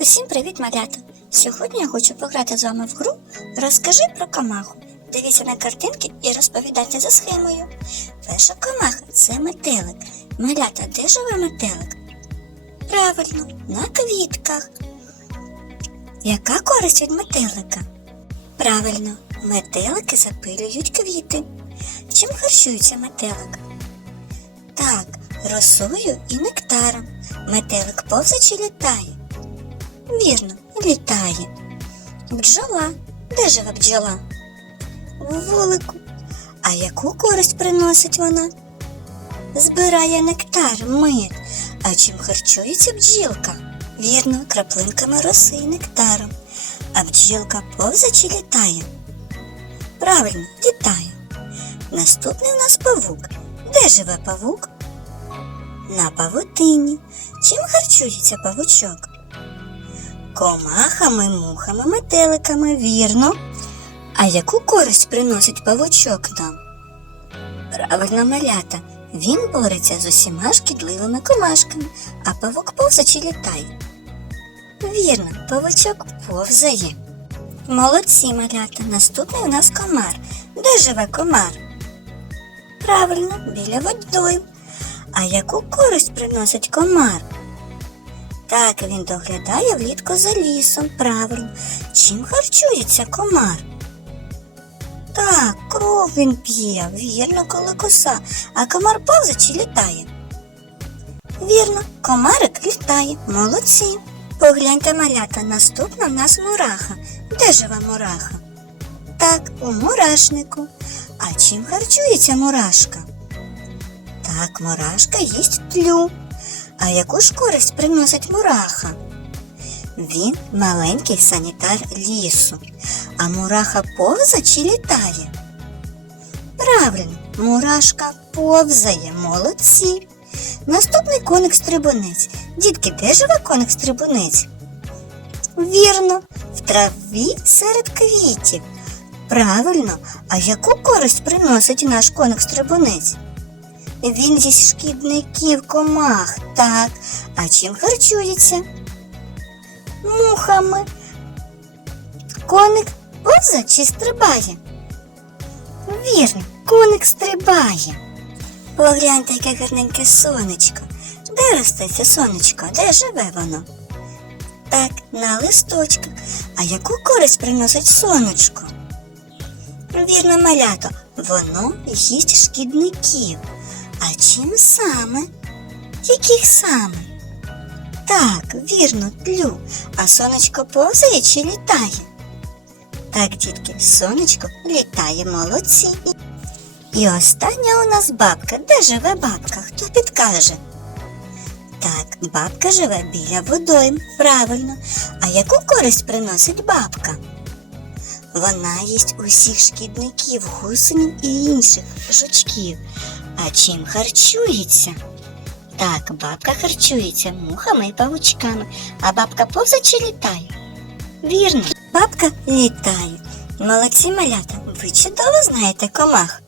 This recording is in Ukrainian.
Усім привіт, малята! Сьогодні я хочу пограти з вами в гру Розкажи про комаху. Дивіться на картинки і розповідайте за схемою. Перша комаха це метелик. Малята, де живе метелик? Правильно, на квітках. Яка користь від метелика? Правильно, метелики запилюють квіти. Чим харчується метелик? Так, росою і нектаром. Метелик повзе чи літає? Вірно, літає. Бджола. Де живе бджола? У вулику. А яку користь приносить вона? Збирає нектар, мед. А чим харчується бджілка? Вірно, краплинками роси і нектаром. А бджілка повзе чи літає? Правильно, літає. Наступний у нас павук. Де живе павук? На павутині. Чим харчується павучок? Комахами, мухами, метеликами, вірно. А яку користь приносить павучок нам? Правильно, малята. Він бореться з усіма шкідливими комашками, а павук повзе чи літає. Вірно, павучок повзає. Молодці, малята. Наступний у нас комар. Де живе комар? Правильно, біля водойм. А яку користь приносить комар? Так, він доглядає влітку за лісом, правильно. Чим харчується комар? Так, кров він п'є, вірно, коло коса, а комар повзе чи літає? Вірно, комарик літає, молодці. Погляньте, малята, наступна в нас мураха. Де живе мураха? Так, у мурашнику. А чим харчується мурашка? Так, мурашка їсть тлю. А яку ж користь приносить мураха? Він маленький санітар лісу. А мураха повзе чи літає? Правильно, мурашка повзає, молодці. Наступний коник стрибунець. Дітки, де живе коник стрибунець? Вірно, в траві серед квітів. Правильно, а яку користь приносить наш коник стрибунець? Він зі шкідників комах, так. А чим харчується? Мухами. Коник повзе чи стрибає? Вірно, коник стрибає. Погляньте, яке гарненьке сонечко. Де росте це сонечко? Де живе воно? Так, на листочках. А яку користь приносить сонечко? Вірно, малято, воно їсть шкідників. А чим саме? Яких саме? Так, вірно, тлю. А сонечко повзає чи літає? Так, дітки, сонечко літає молодці. І остання у нас бабка. Де живе бабка? Хто підкаже? Бабка живе біля водойм, правильно. А яку користь приносить бабка? Вона їсть усіх шкідників, гусенів і інших жучків. А чим харчується? Так, бабка харчується мухами і павучками, а бабка повзе чи літає? Вірно, бабка літає. Молодці малята, ви чудово знаєте комах.